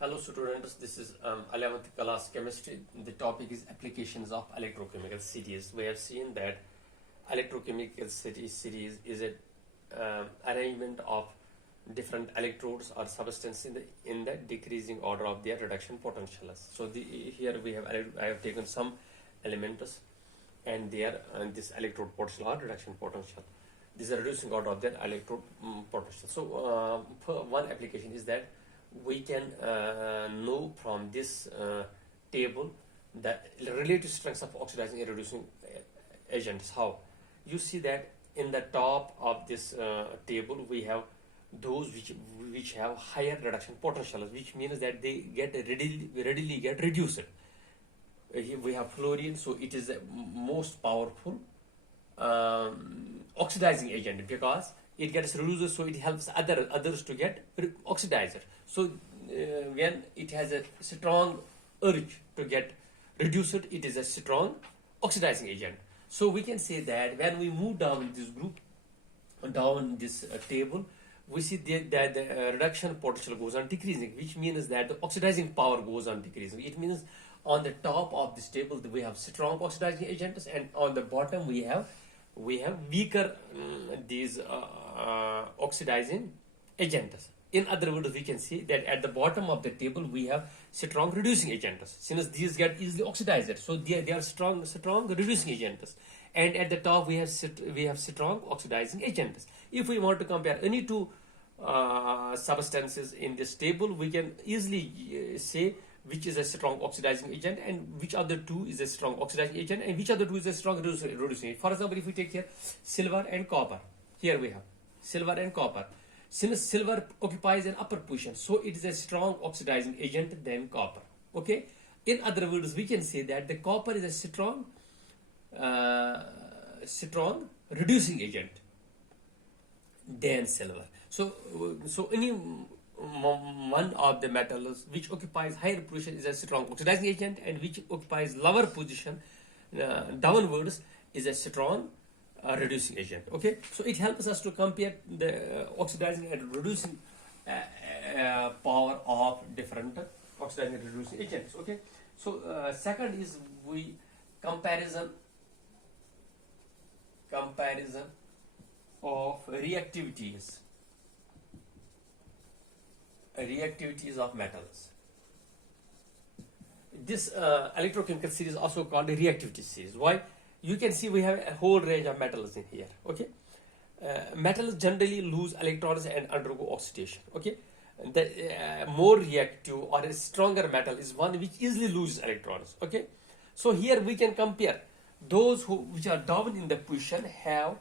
Hello students, this is 11th class chemistry. The topic is applications of electrochemical series. We have seen that electrochemical series is a arrangement of different electrodes or substances in the decreasing order of their reduction potentials. So here I have taken some elements and this electrode potential or reduction potential. This is a reducing order of their electrode potential. So one application is that we can know from this table the relative strengths of oxidizing and reducing agents. How? You see that in the top of this table we have those which have higher reduction potentials, which means that they get readily get reduced. Here we have fluorine, so it is the most powerful oxidizing agent because it gets reduced, so it helps others to get oxidized. So when it has a strong urge to get reduced, it is a strong oxidizing agent. So we can say that when we move down in this group, down this table, we see that the reduction potential goes on decreasing, which means that the oxidizing power goes on decreasing. It means on the top of this table we have strong oxidizing agents, and on the bottom we have weaker these oxidizing agents. In other words, we can see that at the bottom of the table we have strong reducing agents. Since these get easily oxidized, so they are strong reducing agents. And at the top we have strong oxidizing agents. If we want to compare any two substances in this table, we can easily say which is a strong oxidizing agent and which other two is a strong oxidizing agent and which other two is a strong reducing agent. For example, if we take here silver and copper, here we have silver and copper. Since silver occupies an upper position, so it is a strong oxidizing agent than copper. Okay. In other words, we can say that the copper is a strong reducing agent than silver. So any one of the metals which occupies higher position is a strong oxidizing agent, and which occupies lower position downwards is a strong reducing agent. Okay, so it helps us to compare the oxidizing and reducing power of different oxidizing and reducing agents. Okay, so second is comparison of reactivities of metals. This electrochemical series is also called a reactivity series. Why? You can see we have a whole range of metals in here. Okay, metals generally lose electrons and undergo oxidation. Okay, the more reactive or a stronger metal is one which easily loses electrons. Okay, so here we can compare those which are down in the position have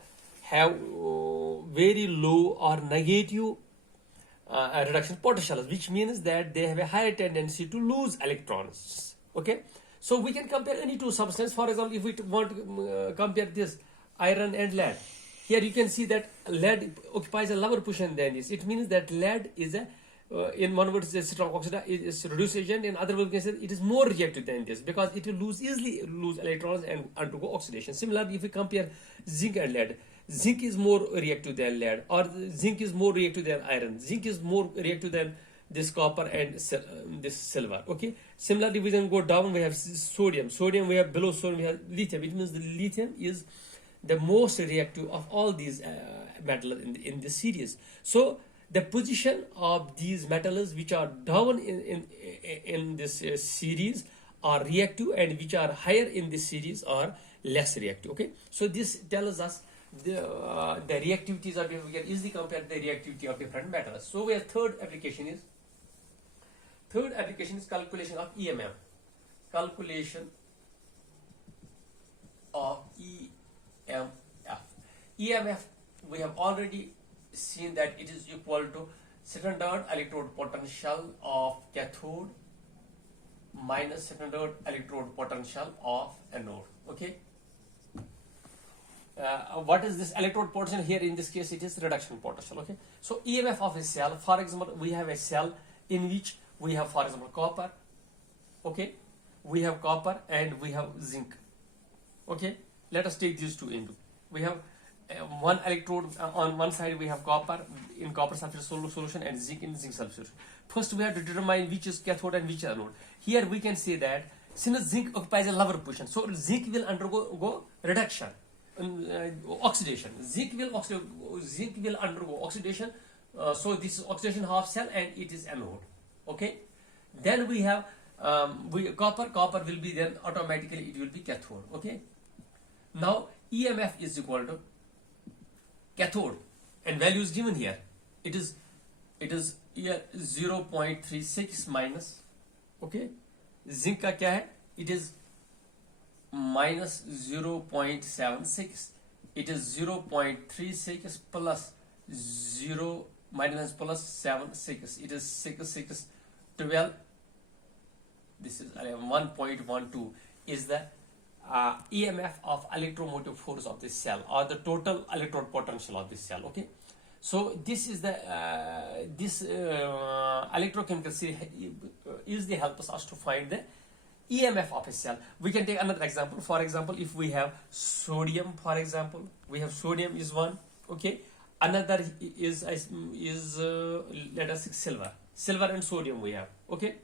very low or negative reduction potentials, which means that they have a higher tendency to lose electrons. Okay, so we can compare any two substances. For example, if we want to compare this iron and lead, here you can see that lead occupies a lower position than this. It means that lead is in one word, is a strong reducing agent. In other words, we can say it is more reactive than this because it will easily lose electrons and undergo oxidation. Similarly, if we compare zinc and lead, zinc is more reactive than lead, or zinc is more reactive than iron. Zinc is more reactive than this copper and this silver. Okay. Similarly, we can go down. We have sodium. We have below sodium. We have lithium. It means the lithium is the most reactive of all these metals in this series. So the position of these metals which are down in this series are reactive, and which are higher in this series are less reactive. Okay, so this tells us the reactivities of, we can easily compare the reactivity of different metals. So we have third application is calculation of EMF. Calculation of EMF, we have already seen that it is equal to standard electrode potential of cathode minus standard electrode potential of anode. Okay, what is this electrode potential? Here in this case it is reduction potential. Okay, so EMF of a cell, for example, we have a cell in which we have, for example, copper. Okay, we have copper and we have zinc. Okay, let us take these two into. We have one electrode on one side we have copper in copper sulfate solution and zinc in zinc sulfate solution. First we have to determine which is cathode and which is anode. Here we can say that since zinc occupies a lower position, so zinc will undergo reduction, oxidation. Zinc will undergo oxidation. So this is oxidation half cell and it is anode. Okay. Then we have copper will be then automatically it will be cathode. Okay. Now EMF is equal to cathode and value is given here. It is here 0.36 minus. Okay. Zinc का क्या है? It is minus 0.76. It is 0.36 plus 0 minus plus 76. It is 612. This is 1.12 is the EMF of electromotive force of this cell or the total electrode potential of this cell. Okay. So this is the electrochemical series is the helps us to find the EMF of a cell. We can take another example. For example, if we have sodium, for example, we have sodium is one. Okay. Another is let us say silver and sodium we have. Okay.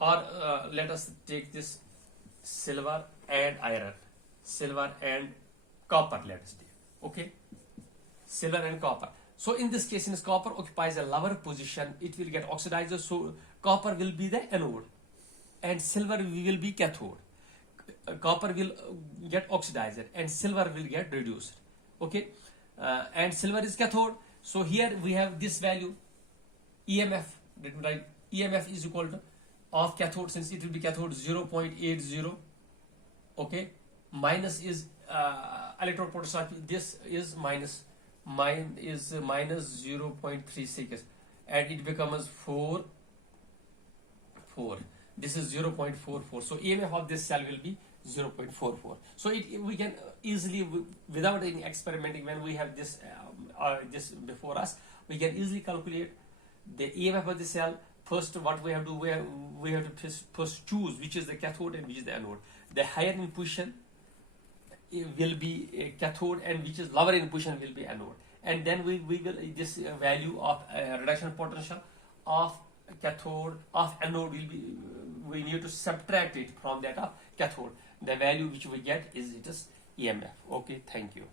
Or let us take this silver and iron, silver and copper. Let us take. Okay, silver and copper. So in this case, since copper occupies a lower position, it will get oxidized. So copper will be the anode, and silver will be cathode. Copper will get oxidized, and silver will get reduced. Okay, and silver is cathode. So here we have this value, EMF. Let me write EMF is equal to of cathode, since it will be cathode 0.80. Okay, minus is electrode potential. This is minus 0.36 and it becomes 4. This is 0.44. So EMF of this cell will be 0.44. So we can easily, without any experimenting, when we have this this before us, we can easily calculate the EMF of the cell. First, what we have to do, we have to first choose which is the cathode and which is the anode. The higher in position will be a cathode and which is lower in position will be anode. And then we will this value of reduction potential of cathode of anode will be, we need to subtract it from that of cathode. The value which we get is it is EMF. Okay, thank you.